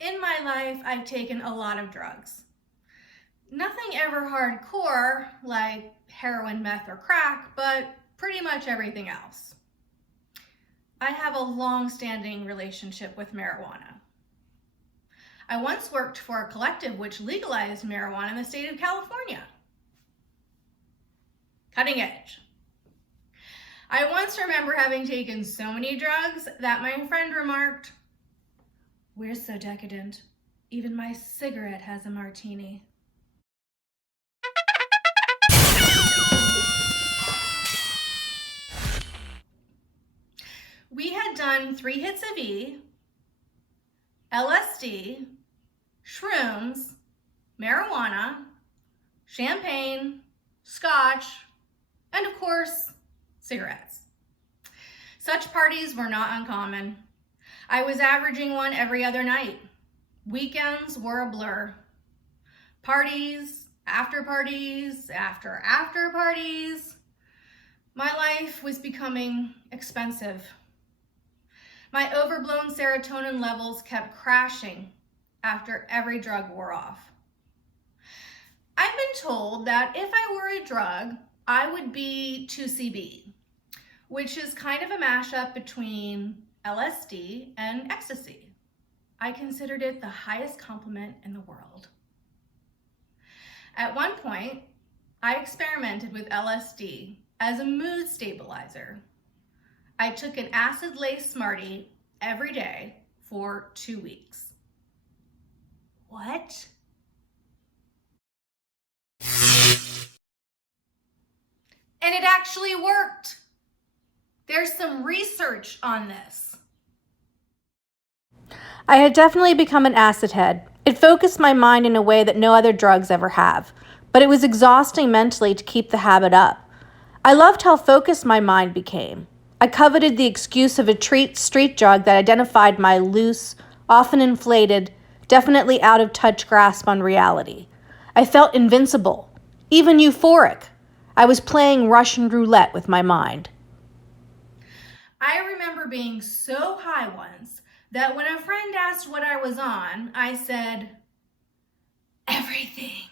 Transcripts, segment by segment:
In my life, I've taken a lot of drugs. Nothing ever hardcore like heroin, meth, or crack, but pretty much everything else. I have a long-standing relationship with marijuana. I once worked for a collective which legalized marijuana in the state of California. Cutting edge. I once remember having taken so many drugs that my friend remarked, "We're so decadent. Even my cigarette has a martini." We had done 3 hits of E, LSD, shrooms, marijuana, champagne, scotch, and of course, cigarettes. Such parties were not uncommon. I was averaging one every other night. Weekends were a blur. Parties, after parties, after parties. My life was becoming expensive. My overblown serotonin levels kept crashing after every drug wore off. I've been told that if I were a drug, I would be 2CB, which is kind of a mashup between LSD and ecstasy. I considered it the highest compliment in the world. At one point, I experimented with LSD as a mood stabilizer. I took an acid-laced Smartie every day for 2 weeks. What? And it actually worked. There's some research on this. I had definitely become an acid head. It focused my mind in a way that no other drugs ever have, but it was exhausting mentally to keep the habit up. I loved how focused my mind became. I coveted the excuse of a street drug that identified my loose, often inflated, definitely out of touch grasp on reality. I felt invincible, even euphoric. I was playing Russian roulette with my mind. I remember being so high once that when a friend asked what I was on, I said, "Everything."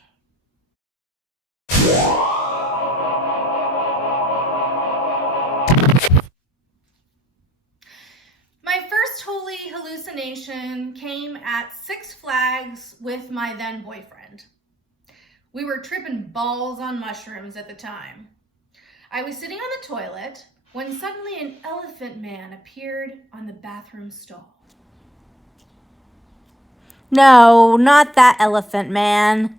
My first holy hallucination came at Six Flags with my then boyfriend. We were tripping balls on mushrooms at the time. I was sitting on the toilet when suddenly an elephant man appeared on the bathroom stall. No, not that elephant man.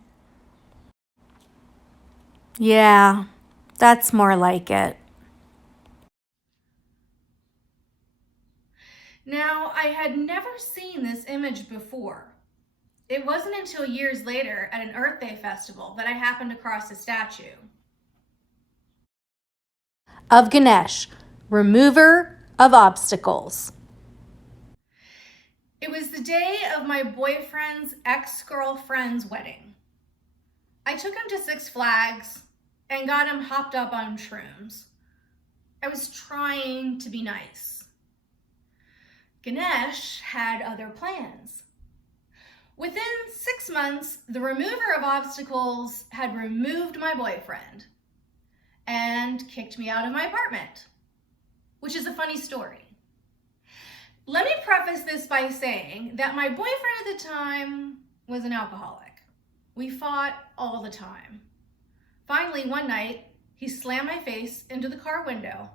Yeah, that's more like it. Now, I had never seen this image before. It wasn't until years later at an Earth Day festival that I happened across a statue. Of Ganesh, remover of obstacles. It was the day of my boyfriend's ex-girlfriend's wedding. I took him to Six Flags and got him hopped up on shrooms. I was trying to be nice. Ganesh had other plans. Within 6 months, the remover of obstacles had removed my boyfriend and kicked me out of my apartment, which is a funny story. Let me preface this by saying that my boyfriend at the time was an alcoholic. We fought all the time. Finally, one night, he slammed my face into the car window,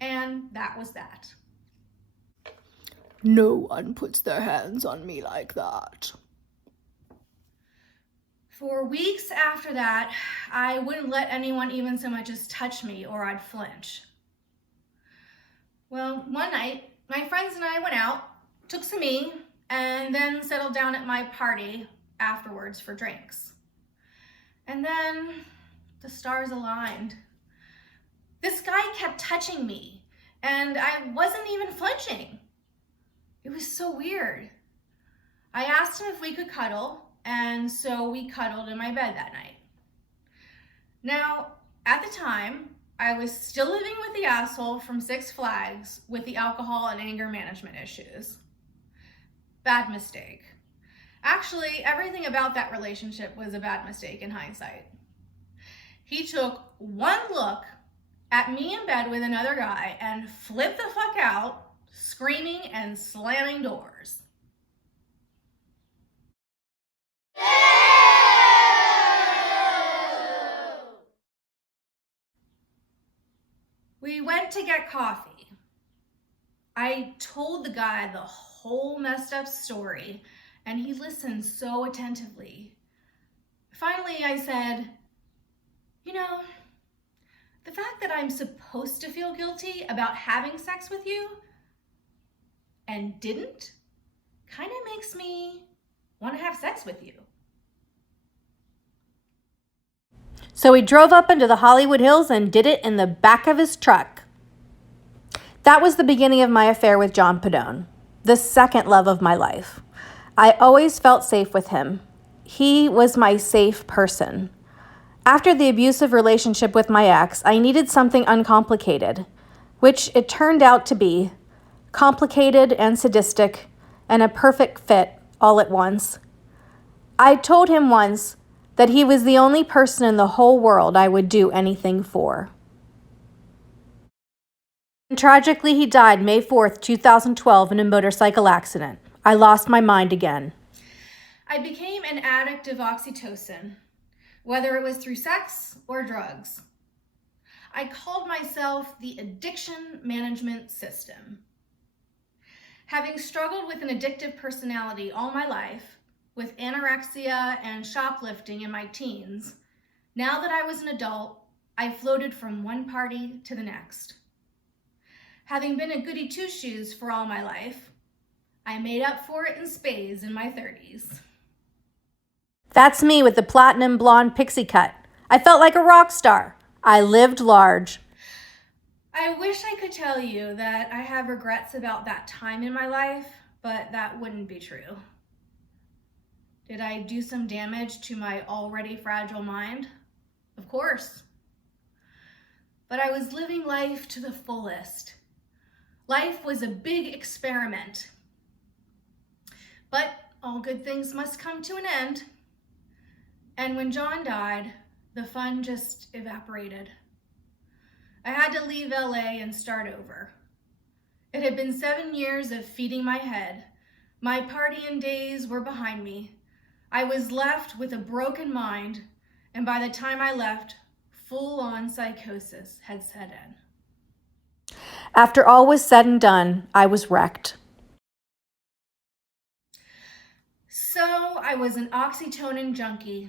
and that was that. No one puts their hands on me like that. For weeks after that, I wouldn't let anyone even so much as touch me or I'd flinch. Well, one night, my friends and I went out, took some E, and then settled down at my party afterwards for drinks. And then the stars aligned. This guy kept touching me, and I wasn't even flinching. It was so weird. I asked him if we could cuddle, and so we cuddled in my bed that night. Now, at the time, I was still living with the asshole from Six Flags with the alcohol and anger management issues. Bad mistake. Actually, everything about that relationship was a bad mistake in hindsight. He took one look at me in bed with another guy and flipped the fuck out, screaming and slamming doors. We went to get coffee. I told the guy the whole messed up story, and he listened so attentively. Finally, I said, you know, the fact that I'm supposed to feel guilty about having sex with you and didn't kind of makes me want to have sex with you. So he drove up into the Hollywood Hills and did it in the back of his truck. That was the beginning of my affair with John Padone, the second love of my life. I always felt safe with him. He was my safe person. After the abusive relationship with my ex, I needed something uncomplicated, which it turned out to be complicated and sadistic and a perfect fit all at once. I told him once that he was the only person in the whole world I would do anything for. And tragically, he died May 4th, 2012 in a motorcycle accident. I lost my mind again. I became an addict of oxytocin, whether it was through sex or drugs. I called myself the addiction management system. Having struggled with an addictive personality all my life, with anorexia and shoplifting in my teens, now that I was an adult, I floated from one party to the next. Having been a goody two-shoes for all my life, I made up for it in spades in my 30s. That's me with the platinum blonde pixie cut. I felt like a rock star. I lived large. I wish I could tell you that I have regrets about that time in my life, but that wouldn't be true. Did I do some damage to my already fragile mind? Of course. But I was living life to the fullest. Life was a big experiment. But all good things must come to an end. And when John died, the fun just evaporated. I had to leave LA and start over. It had been 7 years of feeding my head. My partying days were behind me. I was left with a broken mind, and by the time I left, full-on psychosis had set in. After all was said and done, I was wrecked. So I was an oxytocin junkie,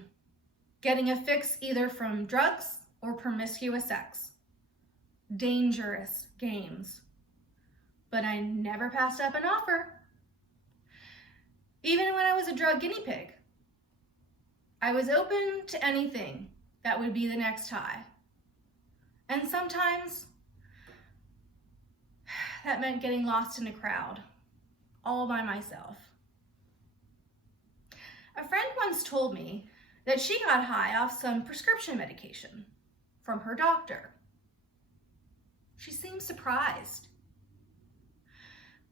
getting a fix either from drugs or promiscuous sex. Dangerous games. But I never passed up an offer. Even when I was a drug guinea pig. I was open to anything that would be the next high. And sometimes that meant getting lost in a crowd, all by myself. A friend once told me that she got high off some prescription medication from her doctor. She seemed surprised.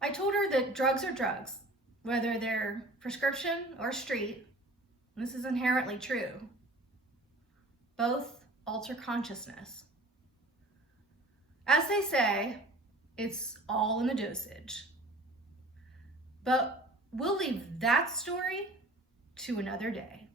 I told her that drugs are drugs, whether they're prescription or street. This is inherently true. Both alter consciousness. As they say, it's all in the dosage. But we'll leave that story to another day.